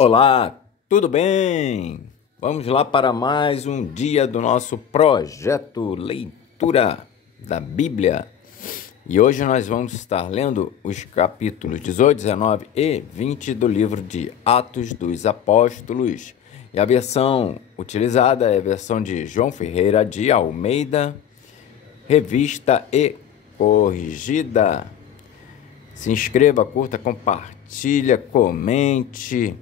Olá, tudo bem? Vamos lá para mais um dia do nosso projeto Leitura da Bíblia. E hoje nós vamos estar lendo os capítulos 18, 19 e 20 do livro de Atos dos Apóstolos. E a versão utilizada é a versão de João Ferreira de Almeida, revista e corrigida. Se inscreva, curta, compartilha, comente.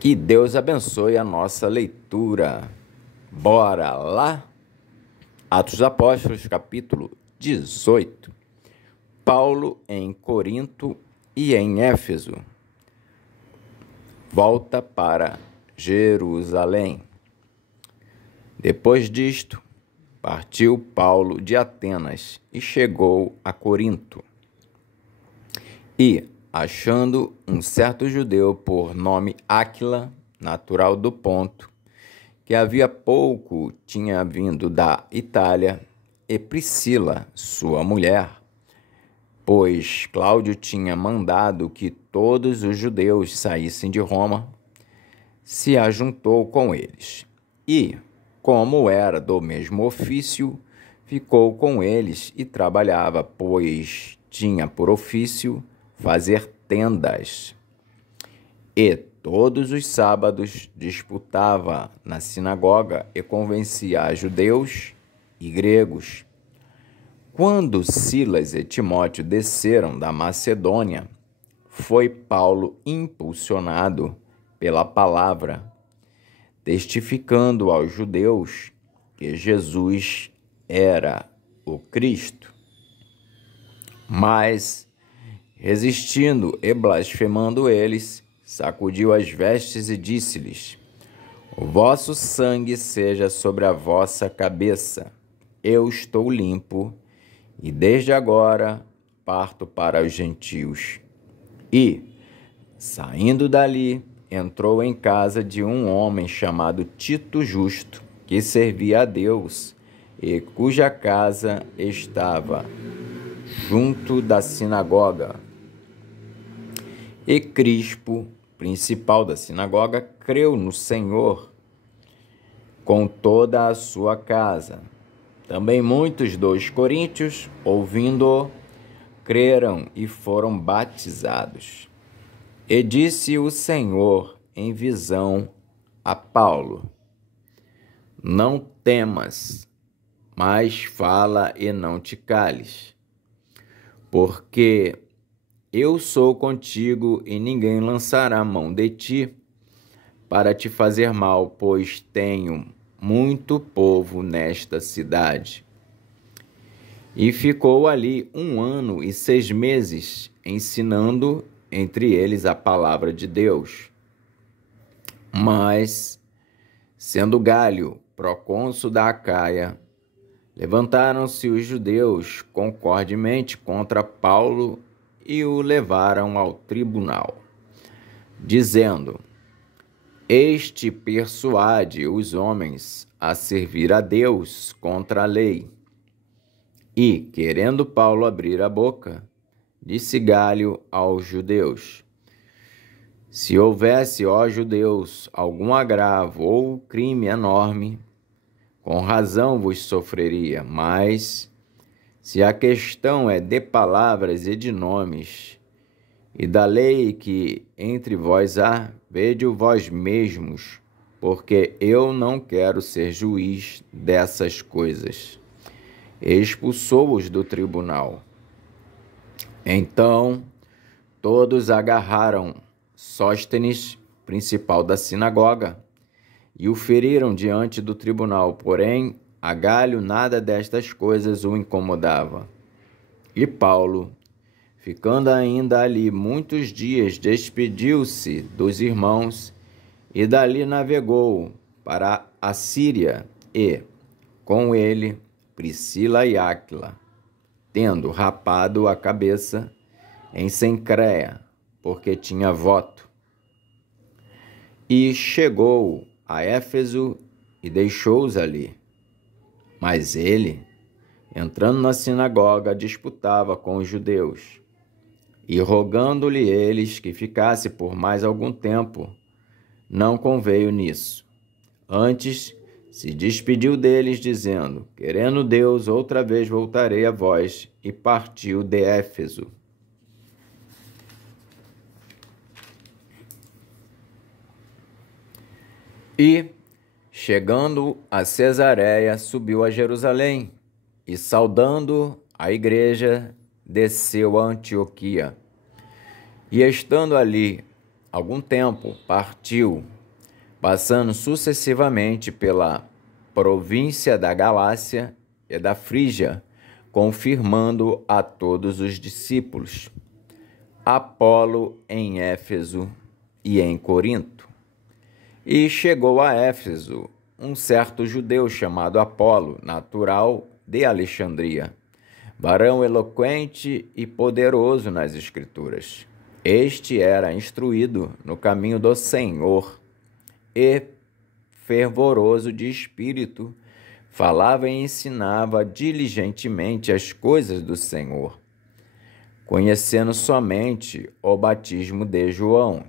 Que Deus abençoe a nossa leitura. Bora lá? Atos dos Apóstolos, capítulo 18. Paulo em Corinto e em Éfeso. Volta para Jerusalém. Depois disto, partiu Paulo de Atenas e chegou a Corinto. E, achando um certo judeu por nome Áquila, natural do Ponto, que havia pouco tinha vindo da Itália, e Priscila, sua mulher, pois Cláudio tinha mandado que todos os judeus saíssem de Roma, se ajuntou com eles. E, como era do mesmo ofício, ficou com eles e trabalhava, pois tinha por ofício fazer tendas. E todos os sábados disputava na sinagoga e convencia a judeus e gregos. Quando Silas e Timóteo desceram da Macedônia, foi Paulo impulsionado pela palavra, testificando aos judeus que Jesus era o Cristo. Mas, resistindo e blasfemando eles, sacudiu as vestes e disse-lhes: O vosso sangue seja sobre a vossa cabeça. Eu estou limpo, e desde agora parto para os gentios. E, saindo dali, entrou em casa de um homem chamado Tito Justo, que servia a Deus, e cuja casa estava junto da sinagoga. E Crispo, principal da sinagoga, creu no Senhor com toda a sua casa. Também muitos dos coríntios, ouvindo-o, creram e foram batizados. E disse o Senhor em visão a Paulo: Não temas, mas fala e não te cales, porque eu sou contigo e ninguém lançará mão de ti para te fazer mal, pois tenho muito povo nesta cidade. E ficou ali 1 ano e 6 meses, ensinando entre eles a palavra de Deus. Mas, sendo Gálio procônsul da Acaia, levantaram-se os judeus concordemente contra Paulo e o levaram ao tribunal, dizendo: Este persuade os homens a servir a Deus contra a lei. E, querendo Paulo abrir a boca, disse Gálio aos judeus: Se houvesse, ó judeus, algum agravo ou crime enorme, com razão vos sofreria, mas se a questão é de palavras e de nomes, e da lei que entre vós há, vede-o vós mesmos, porque eu não quero ser juiz dessas coisas. Expulsou-os do tribunal. Então, todos agarraram Sóstenes, principal da sinagoga, e o feriram diante do tribunal, porém, a Gálio nada destas coisas o incomodava. E Paulo, ficando ainda ali muitos dias, despediu-se dos irmãos e dali navegou para a Síria e, com ele, Priscila e Áquila, tendo rapado a cabeça em Cencréa, porque tinha voto. E chegou a Éfeso e deixou-os ali. Mas ele, entrando na sinagoga, disputava com os judeus. E rogando-lhe eles que ficasse por mais algum tempo, não conveio nisso. Antes, se despediu deles, dizendo: querendo Deus, outra vez voltarei a vós, e partiu de Éfeso. E, chegando a Cesareia, subiu a Jerusalém, e saudando a igreja, desceu a Antioquia. E estando ali algum tempo, partiu, passando sucessivamente pela província da Galácia e da Frígia, confirmando a todos os discípulos. Apolo em Éfeso e em Corinto. E chegou a Éfeso um certo judeu chamado Apolo, natural de Alexandria, varão eloquente e poderoso nas Escrituras. Este era instruído no caminho do Senhor e fervoroso de espírito, falava e ensinava diligentemente as coisas do Senhor, conhecendo somente o batismo de João.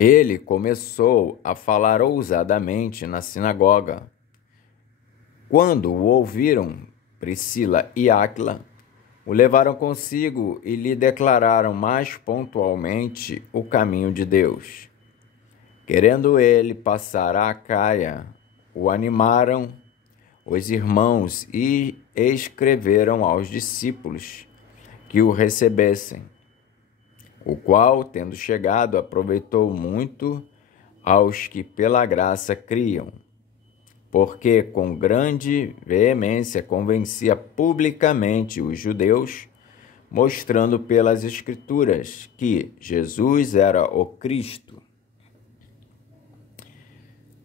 Ele começou a falar ousadamente na sinagoga. Quando o ouviram, Priscila e Áquila o levaram consigo e lhe declararam mais pontualmente o caminho de Deus. Querendo ele passar a Acaia, o animaram os irmãos e escreveram aos discípulos que o recebessem, o qual, tendo chegado, aproveitou muito aos que pela graça criam, porque com grande veemência convencia publicamente os judeus, mostrando pelas Escrituras que Jesus era o Cristo.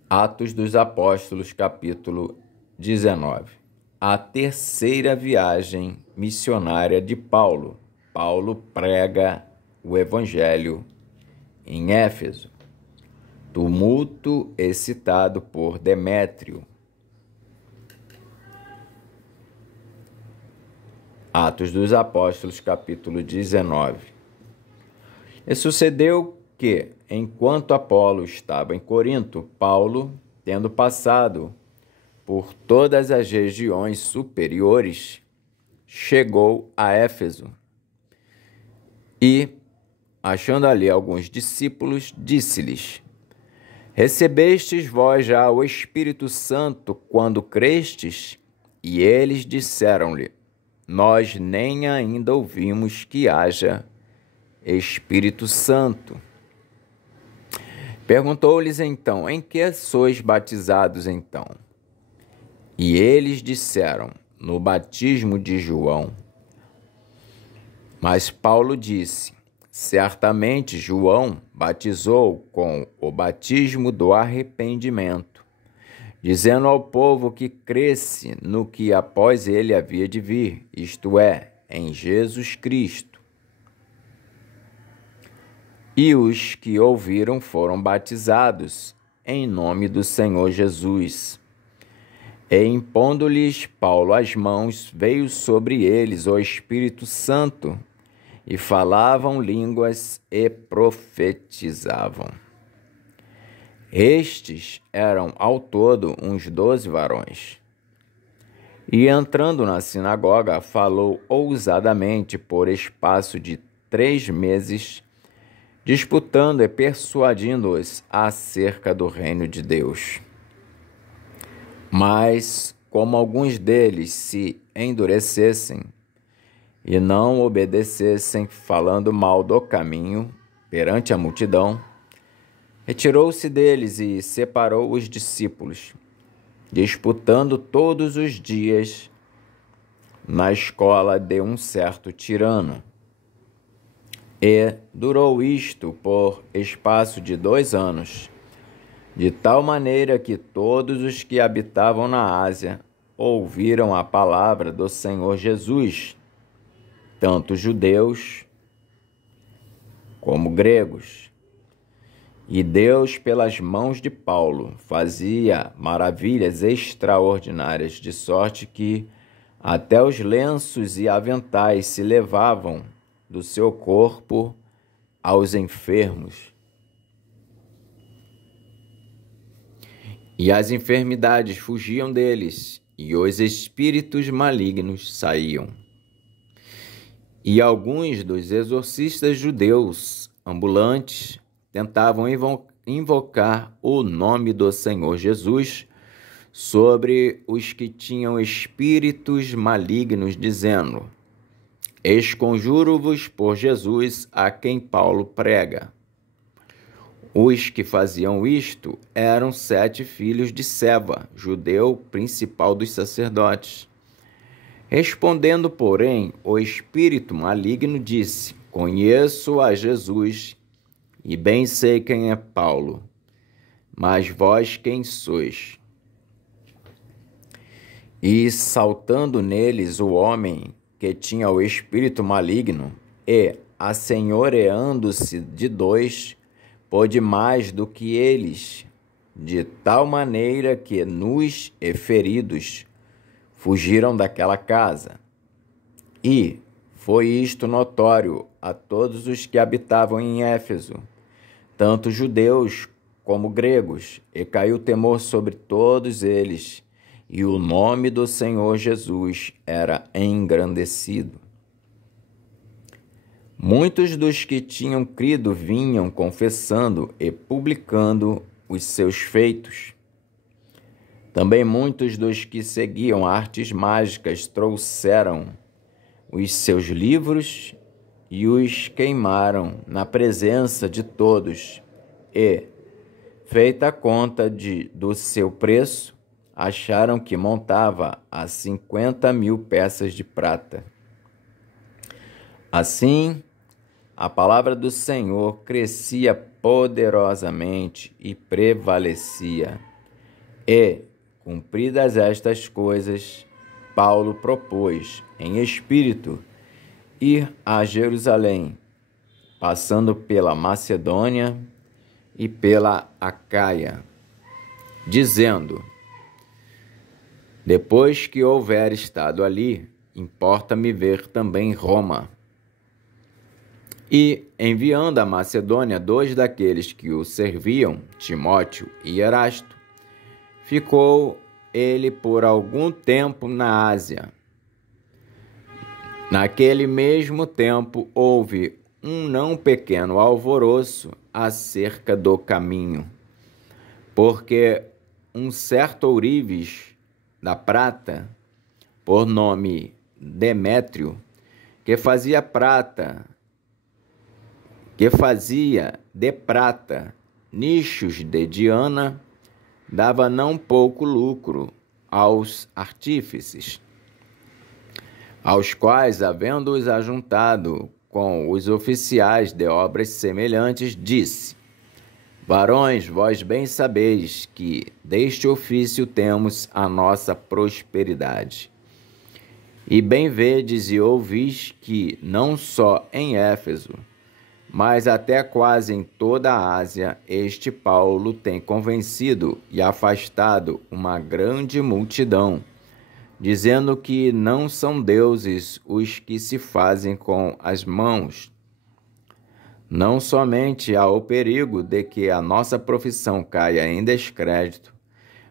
Atos dos Apóstolos, capítulo 19. A terceira viagem missionária de Paulo. Paulo prega o Evangelho em Éfeso. Tumulto excitado por Demétrio. Atos dos Apóstolos, capítulo 19. E sucedeu que, enquanto Apolo estava em Corinto, Paulo, tendo passado por todas as regiões superiores, chegou a Éfeso e, achando ali alguns discípulos, disse-lhes: recebestes vós já o Espírito Santo quando crestes? E eles disseram-lhe: nós nem ainda ouvimos que haja Espírito Santo. Perguntou-lhes então: em que sois batizados então? E eles disseram: no batismo de João. Mas Paulo disse: certamente João batizou com o batismo do arrependimento, dizendo ao povo que cresce no que após ele havia de vir, isto é, em Jesus Cristo. E os que ouviram foram batizados em nome do Senhor Jesus. E impondo-lhes Paulo as mãos, veio sobre eles o Espírito Santo, e falavam línguas e profetizavam. Estes eram ao todo uns 12 varões. E entrando na sinagoga, falou ousadamente por espaço de 3 meses, disputando e persuadindo-os acerca do reino de Deus. Mas, como alguns deles se endurecessem e não obedecessem, falando mal do caminho perante a multidão, retirou-se deles e separou os discípulos, disputando todos os dias na escola de um certo tirano. E durou isto por espaço de 2 anos, de tal maneira que todos os que habitavam na Ásia ouviram a palavra do Senhor Jesus, tanto judeus como gregos. E Deus, pelas mãos de Paulo, fazia maravilhas extraordinárias, de sorte que Até os lenços e aventais se levavam do seu corpo aos enfermos, e as enfermidades fugiam deles, e os espíritos malignos saíam. E alguns dos exorcistas judeus ambulantes tentavam invocar o nome do Senhor Jesus sobre os que tinham espíritos malignos, dizendo: Esconjuro-vos por Jesus, a quem Paulo prega. Os que faziam isto eram 7 filhos de Seva, judeu principal dos sacerdotes. Respondendo, porém, o espírito maligno disse: Conheço a Jesus e bem sei quem é Paulo, mas vós quem sois? E saltando neles o homem que tinha o espírito maligno, e, assenhoreando-se de 2, pôde mais do que eles, de tal maneira que nus e feridos fugiram daquela casa. E foi isto notório a todos os que habitavam em Éfeso, tanto judeus como gregos, e caiu temor sobre todos eles, e o nome do Senhor Jesus era engrandecido. Muitos dos que tinham crido vinham confessando e publicando os seus feitos. Também muitos dos que seguiam artes mágicas trouxeram os seus livros e os queimaram na presença de todos e, feita a conta do seu preço, acharam que montava a 50.000 peças de prata. Assim, a palavra do Senhor crescia poderosamente e prevalecia. E, cumpridas estas coisas, Paulo propôs, em espírito, ir a Jerusalém, passando pela Macedônia e pela Acaia, dizendo: Depois que houver estado ali, importa-me ver também Roma. E, enviando à Macedônia 2 daqueles que o serviam, Timóteo e Erasto, ficou ele por algum tempo na Ásia. Naquele mesmo tempo houve um não pequeno alvoroço acerca do caminho, porque um certo ourives da prata, por nome Demétrio, que fazia de prata nichos de Diana, dava não pouco lucro aos artífices, aos quais, havendo-os ajuntado com os oficiais de obras semelhantes, disse: Varões, vós bem sabeis que deste ofício temos a nossa prosperidade. E bem vedes e ouvis que, não só em Éfeso, mas até quase em toda a Ásia, este Paulo tem convencido e afastado uma grande multidão, dizendo que não são deuses os que se fazem com as mãos. Não somente há o perigo de que a nossa profissão caia em descrédito,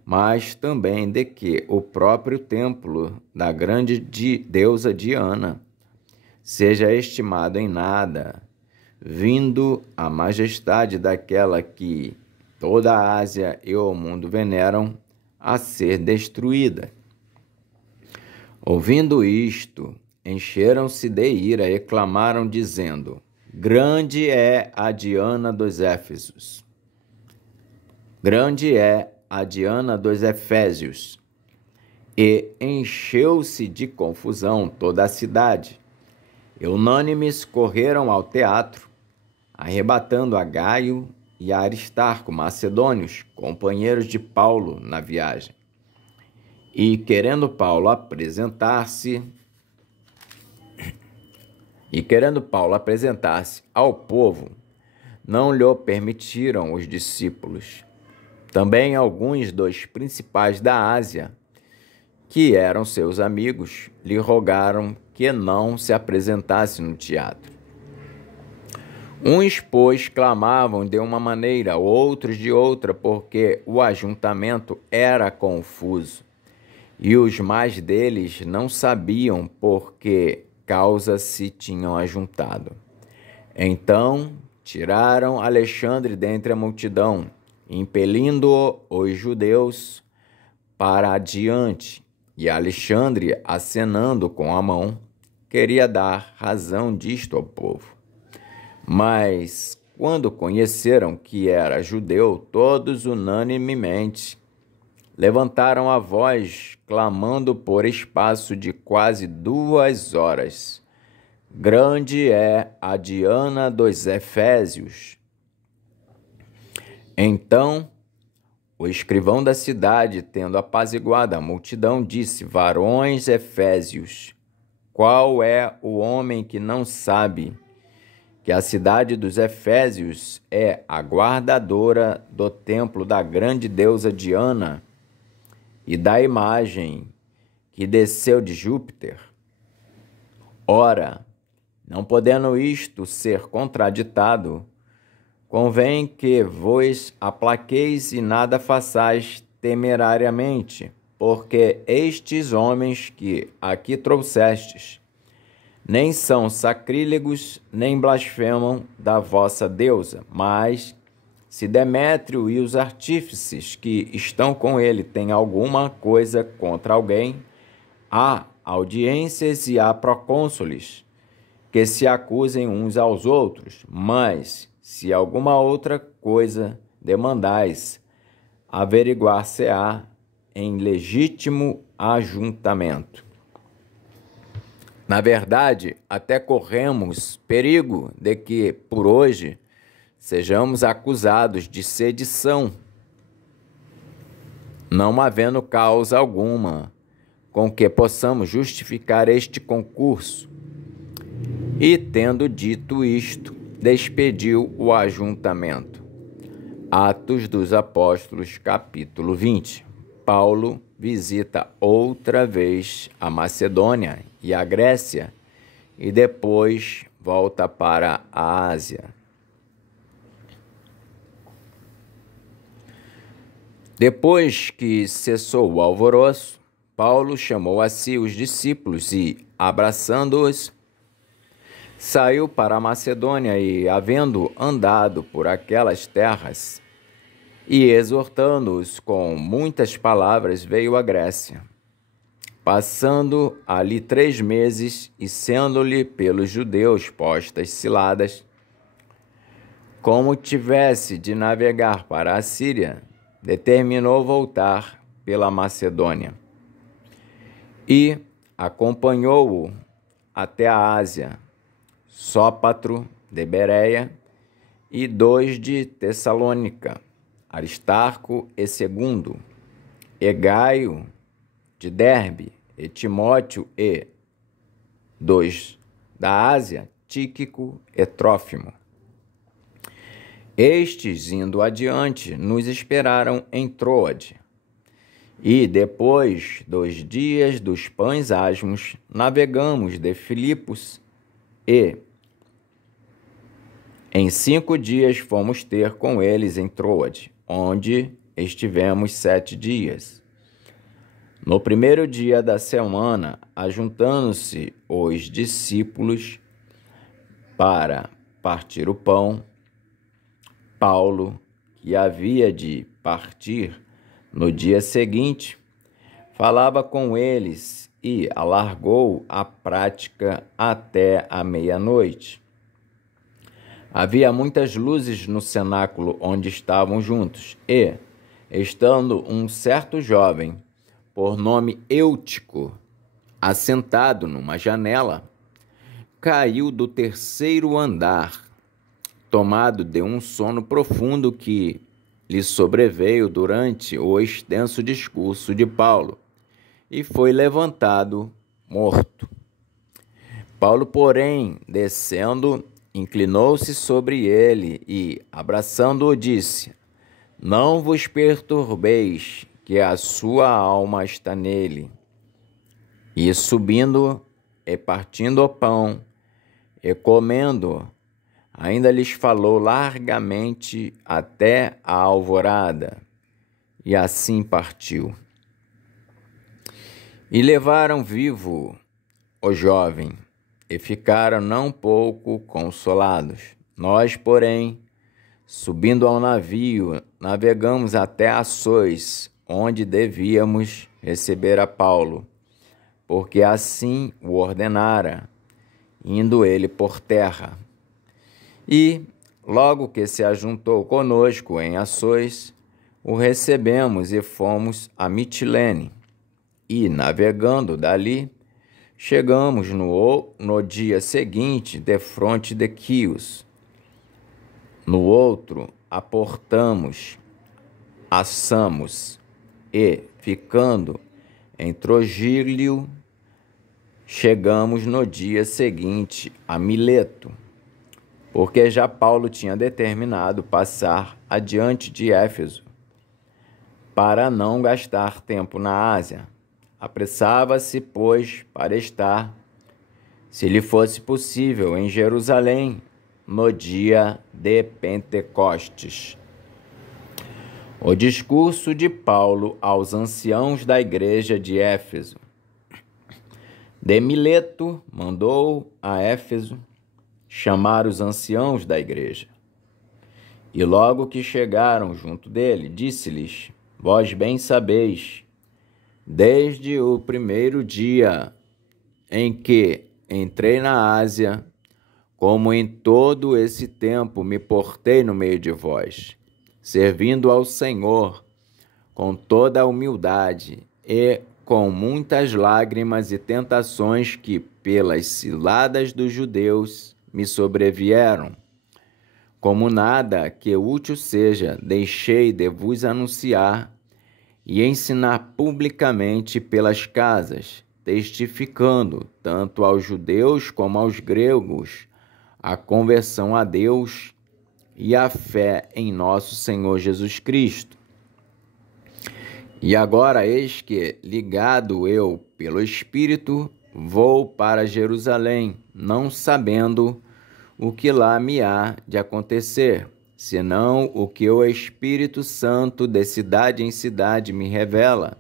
mas também de que o próprio templo da grande deusa Diana seja estimado em nada, vindo a majestade daquela que toda a Ásia e o mundo veneram a ser destruída. Ouvindo isto, encheram-se de ira e clamaram, dizendo: Grande é a Diana dos Éfesos. Grande é a Diana dos Efésios. E encheu-se de confusão toda a cidade. E unânimes correram ao teatro, arrebatando a Gaio e a Aristarco, macedônios, companheiros de Paulo na viagem. E querendo Paulo apresentar-se ao povo, não lhe permitiram os discípulos. Também alguns dos principais da Ásia, que eram seus amigos, lhe rogaram que não se apresentasse no teatro. Uns, pois, clamavam de uma maneira, outros de outra, porque o ajuntamento era confuso, e os mais deles não sabiam por que causa se tinham ajuntado. Então tiraram Alexandre dentre a multidão, impelindo os judeus para adiante, e Alexandre, acenando com a mão, queria dar razão disto ao povo. Mas, quando conheceram que era judeu, todos unanimemente levantaram a voz, clamando por espaço de quase 2 horas: Grande é a Diana dos Efésios. Então, o escrivão da cidade, tendo apaziguado a multidão, disse: Varões efésios, qual é o homem que não sabe que a cidade dos Efésios é a guardadora do templo da grande deusa Diana e da imagem que desceu de Júpiter? Ora, não podendo isto ser contraditado, convém que vos aplaqueis e nada façais temerariamente, porque estes homens que aqui trouxestes nem são sacrílegos, nem blasfemam da vossa deusa, mas se Demétrio e os artífices que estão com ele têm alguma coisa contra alguém, há audiências e há procônsules que se acusem uns aos outros, mas se alguma outra coisa demandais, averiguar-se-á em legítimo ajuntamento. Na verdade, até corremos perigo de que, por hoje, sejamos acusados de sedição, não havendo causa alguma com que possamos justificar este concurso. E, tendo dito isto, despediu o ajuntamento. Atos dos Apóstolos, capítulo 20. Paulo visita outra vez a Macedônia e a Grécia e depois volta para a Ásia. Depois que cessou o alvoroço, Paulo chamou a si os discípulos e, abraçando-os, saiu para a Macedônia e, havendo andado por aquelas terras e exortando-os com muitas palavras, veio à Grécia. Passando ali 3 meses e sendo-lhe pelos judeus postas ciladas, como tivesse de navegar para a Síria, determinou voltar pela Macedônia. E acompanhou-o até a Ásia, Sópatro de Bereia e 2 de Tessalônica, Aristarco e Segundo, e Gaio de Derbe, e Timóteo e 2 da Ásia, Tíquico e Trófimo. Estes, indo adiante, nos esperaram em Troade. E, depois 2 dias dos pães asmos, navegamos de Filipos e, em 5 dias, fomos ter com eles em Troade, onde estivemos 7 dias. No primeiro dia da semana, ajuntando-se os discípulos para partir o pão, Paulo, que havia de partir no dia seguinte, falava com eles e alargou a prática até a meia-noite. Havia muitas luzes no cenáculo onde estavam juntos e, estando um certo jovem, por nome Eutico, assentado numa janela, caiu do 3º andar, tomado de um sono profundo que lhe sobreveio durante o extenso discurso de Paulo, e foi levantado morto. Paulo, porém, descendo, inclinou-se sobre ele e, abraçando-o, disse: Não vos perturbeis, que a sua alma está nele. E subindo e partindo o pão e comendo, ainda lhes falou largamente até a alvorada, e assim partiu. E levaram vivo o jovem, e ficaram não pouco consolados. Nós, porém, subindo ao navio, navegamos até Assôs, onde devíamos receber a Paulo, porque assim o ordenara, indo ele por terra. E, logo que se ajuntou conosco em Assôs, o recebemos e fomos a Mitilene. E, navegando dali, chegamos no dia seguinte defronte de Quios. No outro, aportamos a Samos e, ficando em Trogílio, chegamos no dia seguinte a Mileto, porque já Paulo tinha determinado passar adiante de Éfeso, para não gastar tempo na Ásia. Apressava-se, pois, para estar, se lhe fosse possível, em Jerusalém, no dia de Pentecostes. O discurso de Paulo aos anciãos da igreja de Éfeso. De Mileto mandou a Éfeso chamar os anciãos da igreja. E logo que chegaram junto dele, disse-lhes: Vós bem sabeis, desde o primeiro dia em que entrei na Ásia, como em todo esse tempo me portei no meio de vós, servindo ao Senhor com toda a humildade e com muitas lágrimas e tentações que, pelas ciladas dos judeus, me sobrevieram. Como nada que útil seja, deixei de vos anunciar e ensinar publicamente pelas casas, testificando tanto aos judeus como aos gregos a conversão a Deus e a fé em nosso Senhor Jesus Cristo. E agora eis que, ligado eu pelo Espírito, vou para Jerusalém, não sabendo o que lá me há de acontecer, senão o que o Espírito Santo de cidade em cidade me revela,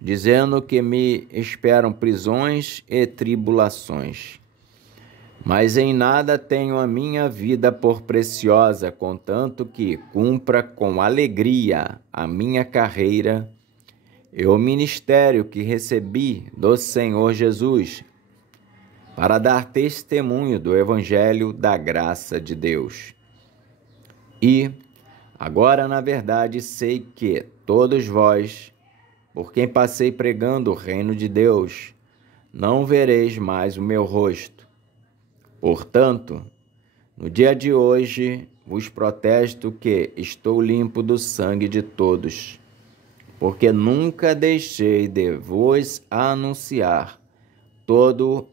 dizendo que me esperam prisões e tribulações. Mas em nada tenho a minha vida por preciosa, contanto que cumpra com alegria a minha carreira e o ministério que recebi do Senhor Jesus, para dar testemunho do Evangelho da graça de Deus. E, agora na verdade, sei que todos vós, por quem passei pregando o reino de Deus, não vereis mais o meu rosto. Portanto, no dia de hoje, vos protesto que estou limpo do sangue de todos, porque nunca deixei de vos anunciar todo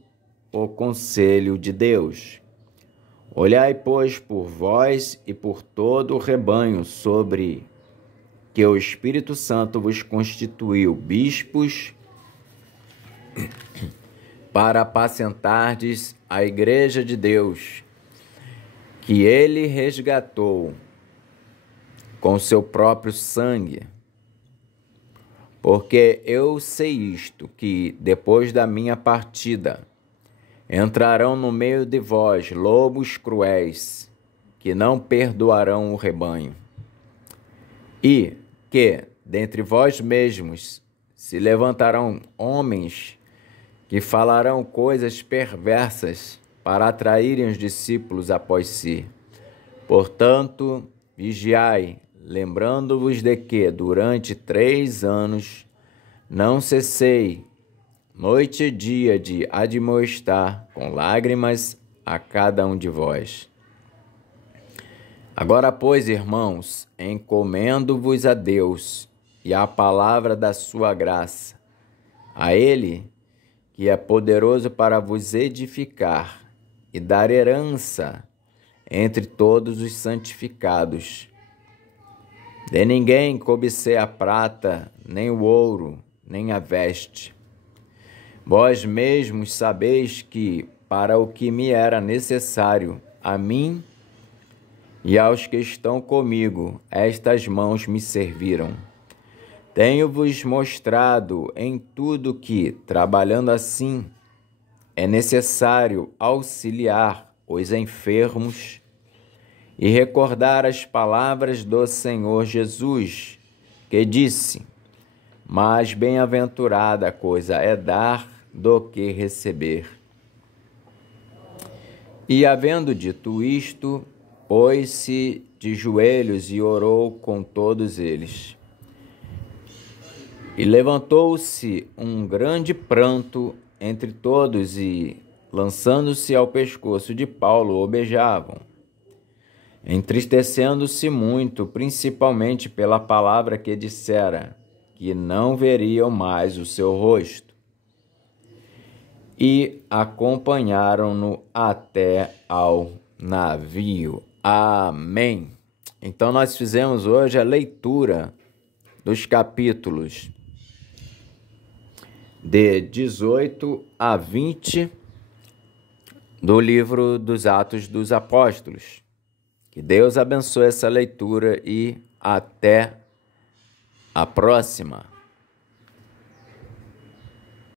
o conselho de Deus. Olhai, pois, por vós e por todo o rebanho sobre que o Espírito Santo vos constituiu bispos para apacentardes a igreja de Deus, que ele resgatou com seu próprio sangue. Porque eu sei isto, que depois da minha partida entrarão no meio de vós lobos cruéis, que não perdoarão o rebanho. E que, dentre vós mesmos, se levantarão homens que falarão coisas perversas para atraírem os discípulos após si. Portanto, vigiai, lembrando-vos de que, durante 3 anos, não cessei, noite e dia, de admoestar com lágrimas a cada um de vós. Agora, pois, irmãos, encomendo-vos a Deus e à palavra da sua graça, a Ele, que é poderoso para vos edificar e dar herança entre todos os santificados. De ninguém cobicei a prata, nem o ouro, nem a veste, Vós mesmos sabeis que, para o que me era necessário, a mim e aos que estão comigo, estas mãos me serviram. Tenho-vos mostrado em tudo que, trabalhando assim, é necessário auxiliar os enfermos e recordar as palavras do Senhor Jesus, que disse: mais bem-aventurada coisa é dar do que receber. E, havendo dito isto, pôs-se de joelhos e orou com todos eles. E levantou-se um grande pranto entre todos e, lançando-se ao pescoço de Paulo, o beijavam, entristecendo-se muito, principalmente pela palavra que dissera, que não veriam mais o seu rosto. E acompanharam-no até ao navio. Amém. Então nós fizemos hoje a leitura dos capítulos de 18 a 20 do livro dos Atos dos Apóstolos. Que Deus abençoe essa leitura e até a próxima.